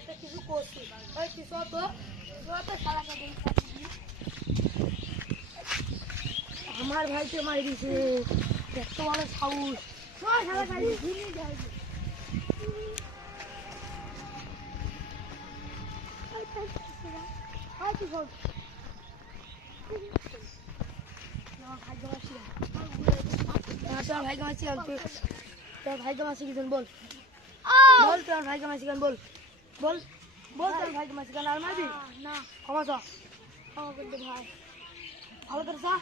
একটা কিছু করছি ওই কিছু তো শালাকে আমার ভাইকে মারি দিছে এত বড় সাউস শালা খাই ঘিরে যায় ভাইকে মাসি তোর ভাইকে মাসি কি বল বল তোর ভাইকে মাসি গান বল বল বল তোর ভাইকে মাসি গান আর মারবি না ক্ষমা চা ক্ষমা করতে ভাই ভালো করে চা